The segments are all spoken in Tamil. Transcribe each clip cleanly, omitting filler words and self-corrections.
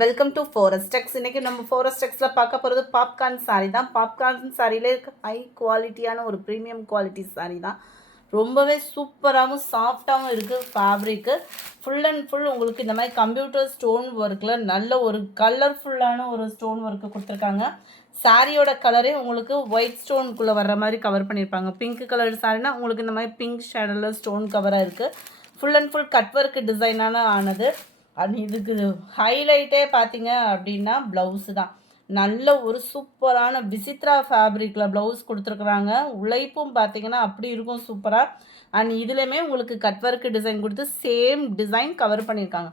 வெல்கம் டு ஃபாரஸ்ட் டெக்ஸ். இன்றைக்கி நம்ம ஃபாரஸ்ட் டெக்ஸில் பார்க்க போகிறது பாப்கார்ன் சாரீ தான். பாப்கார்ன் சாரியில் ஹை குவாலிட்டியான ஒரு ப்ரீமியம் குவாலிட்டி சாரீ தான். ரொம்பவே சூப்பராகவும் சாஃப்டாகவும் இருக்குது. ஃபேப்ரிக்கு ஃபுல் அண்ட் ஃபுல் உங்களுக்கு இந்த மாதிரி கம்ப்யூட்டர் ஸ்டோன் ஒர்க்கில் நல்ல ஒரு கலர்ஃபுல்லான ஒரு ஸ்டோன் ஒர்க்கு கொடுத்துருக்காங்க. சாரியோட கலரே உங்களுக்கு ஒயிட் ஸ்டோனுக்குள்ளே வர்ற மாதிரி கவர் பண்ணியிருப்பாங்க. பிங்க் கலர் சாரினா உங்களுக்கு இந்த மாதிரி பிங்க் ஷேடில் ஸ்டோன் கவராக இருக்குது. Full and full cut work டிசைனான ஆனது. இதுக்கு ஹைலைட்டே பார்த்தீங்க அப்படின்னா ப்ளவுஸு தான். நல்ல ஒரு சூப்பரான விசித்ரா ஃபேப்ரிக்கில் ப்ளவுஸ் கொடுத்துருக்குறாங்க. உழைப்பும் பார்த்தீங்கன்னா அப்படி இருக்கும் சூப்பராக. அண்ட் இதுலேயுமே உங்களுக்கு கட் ஒர்க் டிசைன் கொடுத்து சேம் டிசைன் கவர் பண்ணியிருக்காங்க.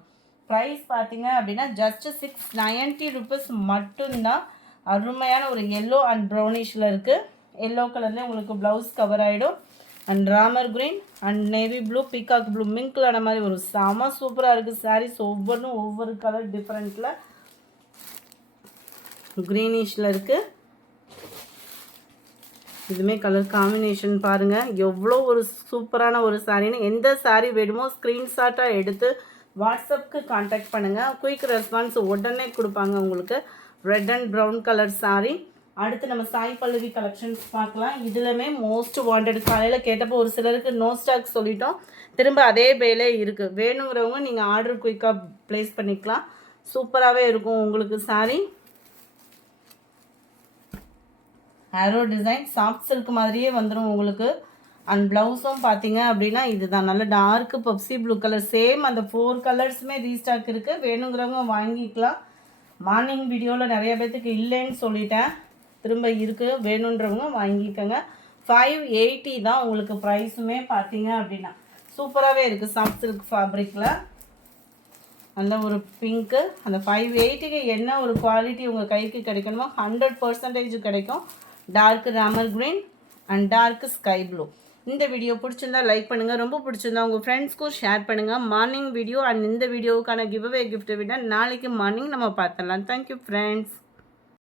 ப்ரைஸ் பார்த்தீங்க அப்படின்னா ஜஸ்ட் 690 ருபீஸ் மட்டும்தான். அருமையான ஒரு எல்லோ அண்ட் ப்ரௌனிஷில் இருக்குது. எல்லோ கலர்லேயே உங்களுக்கு ப்ளவுஸ் கவர் ஆகிடும். And Ramar green and navy blue, peacock blue மிங்க்லான மாதிரி ஒரு செம சூப்பராக இருக்குது சாரீஸ். ஒவ்வொன்றும் ஒவ்வொரு கலர் டிஃப்ரெண்ட்டில் க்ரீனிஷில் இருக்குது. இதுவுமே கலர் காம்பினேஷன் பாருங்கள் எவ்வளோ ஒரு சூப்பரான ஒரு சாரீன்னு. எந்த சாரீ வேணுமோ ஸ்க்ரீன்ஷாட்டாக எடுத்து வாட்ஸ்அப்புக்கு கான்டாக்ட் பண்ணுங்கள். குயிக் ரெஸ்பான்ஸ் உடனே கொடுப்பாங்க உங்களுக்கு. Red and brown colour sari. அடுத்து நம்ம சாய் பல்லவி கலெக்ஷன்ஸ் பார்க்கலாம். இதுலையுமே மோஸ்ட் வாண்டட். காலையில் கேட்டப்போ ஒரு சிலருக்கு நோ ஸ்டாக் சொல்லிட்டோம். திரும்ப அதே பேலே இருக்குது. வேணுங்கிறவங்க நீங்கள் ஆர்டர் குயிக்காக ப்ளேஸ் பண்ணிக்கலாம். சூப்பராகவே இருக்கும் உங்களுக்கு sari. Arrow design soft silk மாதிரியே வந்துடும் உங்களுக்கு. அண்ட் ப்ளவுஸும் பார்த்தீங்க அப்படின்னா இதுதான் நல்ல dark Pepsi blue colour. Same அந்த 4 கலர்ஸுமே ரீஸ்டாக் இருக்குது. வேணுங்கிறவங்க வாங்கிக்கலாம். மார்னிங் வீடியோவில் நிறைய பேர்த்துக்கு இல்லைன்னு சொல்லிட்டேன். திரும்ப இருக்குது. வேணுன்றவங்க வாங்கிக்கோங்க. 580 தான் உங்களுக்கு ப்ரைஸுமே பார்த்தீங்க அப்படின்னா. சூப்பராகவே இருக்குது சாஃப்ட் சில்க் ஃபேப்ரிக்கில். நல்ல ஒரு பிங்க்கு. அந்த 580க்கு என்ன ஒரு குவாலிட்டி உங்கள் கைக்கு கிடைக்கணுமோ 100% கிடைக்கும். Dark Ramar green and dark sky blue. இந்த வீடியோ பிடிச்சிருந்தா லைக் பண்ணுங்கள். ரொம்ப பிடிச்சிருந்தா உங்கள் ஃப்ரெண்ட்ஸ்க்கும் ஷேர் பண்ணுங்கள். மார்னிங் வீடியோ அண்ட் இந்த வீடியோவுக்கான கிவ்அவே கிஃப்ட்டை விட நாளைக்கு மார்னிங் நம்ம பார்த்துடலாம். Thank you friends.